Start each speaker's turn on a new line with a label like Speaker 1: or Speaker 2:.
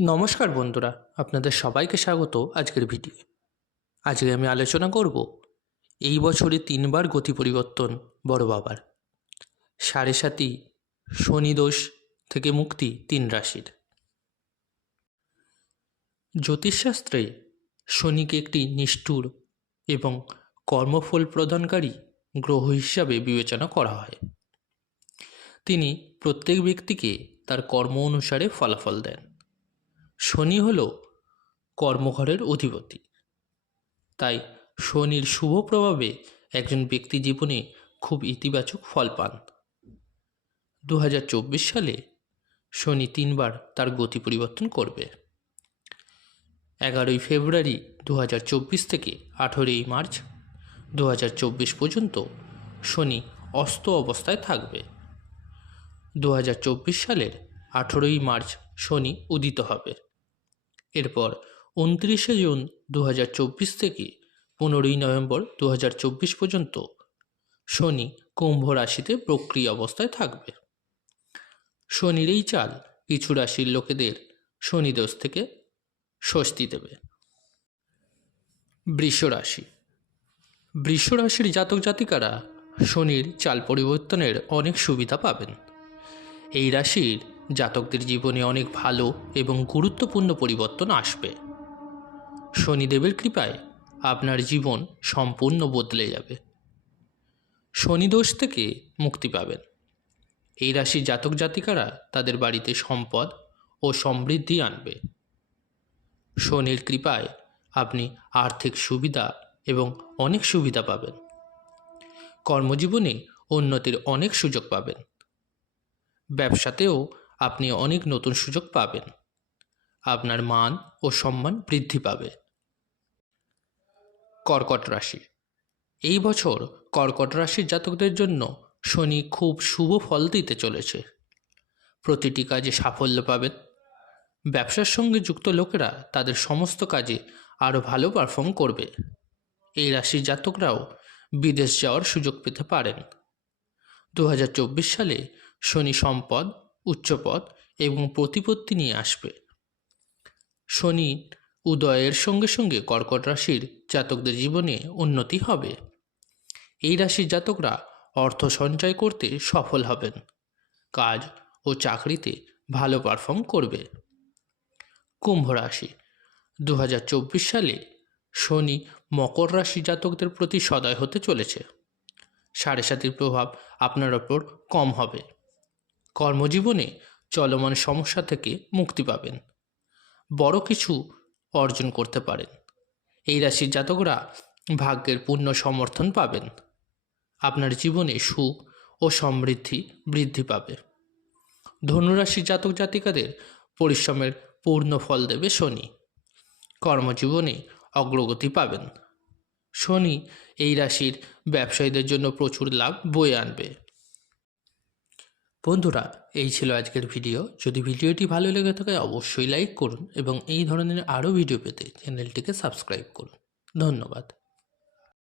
Speaker 1: নমস্কার বন্ধুরা, আপনাদের সবাইকে স্বাগত আজকের ভিডিও। আজকে আমি আলোচনা করব এই বছরে তিনবার গতি পরিবর্তন, বড় বাবার। সাড়ে সাতি শনিদোষ থেকে মুক্তি তিন রাশির। জ্যোতিষশাস্ত্রে শনিকে একটি নিষ্ঠুর এবং কর্মফল প্রদানকারী গ্রহ হিসাবে বিবেচনা করা হয়। তিনি প্রত্যেক ব্যক্তিকে তার কর্ম অনুসারে ফলাফল দেন। শনি হল কর্মঘরের অধিপতি। তাই শনির শুভ প্রভাবে একজন ব্যক্তি জীবনে খুব ইতিবাচক ফল পান। দু হাজার চব্বিশ সালে শনি তিনবার তার গতি পরিবর্তন করবে। এগারোই ফেব্রুয়ারি দু হাজার চব্বিশ থেকে আঠেরোই মার্চ দু হাজার চব্বিশ পর্যন্ত শনি অস্ত অবস্থায় থাকবে। দু হাজার চব্বিশ সালের আঠেরোই মার্চ শনি উদিত হবে। এরপর উনত্রিশে জুন দু হাজার চব্বিশ থেকে পনেরোই নভেম্বর দু হাজার চব্বিশ পর্যন্ত শনি কুম্ভ রাশিতে প্রক্রিয়া অবস্থায় থাকবে। শনির এই চাল কিছু রাশির লোকেদের শনিদোষ থেকে স্বস্তি দেবে। বৃষ রাশি। রাশির জাতক জাতিকারা শনির চাল পরিবর্তনের অনেক সুবিধা পাবেন। এই রাশির জাতকদের জীবনে অনেক ভালো এবং গুরুত্বপূর্ণ পরিবর্তন আসবে। শনিদেবের কৃপায় আপনার জীবন সম্পূর্ণ বদলে যাবে। শনিদোষ থেকে মুক্তি পাবেন। এই রাশির জাতক জাতিকারা তাদের বাড়িতে সম্পদ ও সমৃদ্ধি আনবে। শনির কৃপায় আপনি আর্থিক সুবিধা এবং অনেক সুবিধা পাবেন। কর্মজীবনে উন্নতির অনেক সুযোগ পাবেন। ব্যবসাতেও আপনি অনেক নতুন সুযোগ পাবেন। আপনার মান ও সম্মান বৃদ্ধি পাবে। কর্কট রাশি। এই বছর কর্কট রাশির জাতকদের জন্য শনি খুব শুভ ফল দিতে চলেছে। প্রতিটি কাজে সাফল্য পাবেন। ব্যবসার সঙ্গে যুক্ত লোকেরা তাদের সমস্ত কাজে আরও ভালো পারফর্ম করবে। এই রাশির জাতকরাও বিদেশ যাওয়ার সুযোগ পেতে পারেন। দু হাজার চব্বিশ সালে শনি সম্পদ উচ্চপদ এবং প্রতিপত্তি নিয়ে আসবে। শনি উদয়ের সঙ্গে সঙ্গে কর্কট রাশির জাতকদের জীবনে উন্নতি হবে। এই রাশির জাতকরা অর্থ সঞ্চয় করতে সফল হবেন। কাজ ও চাকরিতে ভালো পারফর্ম করবে। কুম্ভ রাশি দু হাজার চব্বিশ সালে শনি মকর রাশি জাতকদের প্রতি সদয় হতে চলেছে। সাড়ে সাতির প্রভাব আপনার ওপর কম হবে। কর্মজীবনে চলমান সমস্যা থেকে মুক্তি পাবেন। বড় কিছু অর্জন করতে পারেন। এই রাশির জাতকরা ভাগ্যের পূর্ণ সমর্থন পাবেন। আপনার জীবনে সুখ ও সমৃদ্ধি বৃদ্ধি পাবে। ধনুরাশির জাতক জাতিকাদের পরিশ্রমের পূর্ণ ফল দেবে শনি। কর্মজীবনে অগ্রগতি পাবেন। শনি এই রাশির ব্যবসায়ীদের জন্য প্রচুর লাভ বয়ে আনবে। বন্ধুরা, এই ছিল আজকের ভিডিও। যদি ভিডিওটি ভালো লেগে থাকে, অবশ্যই লাইক করুন এবং এই ধরনের আরও ভিডিও পেতে চ্যানেলটিকে সাবস্ক্রাইব করুন। ধন্যবাদ।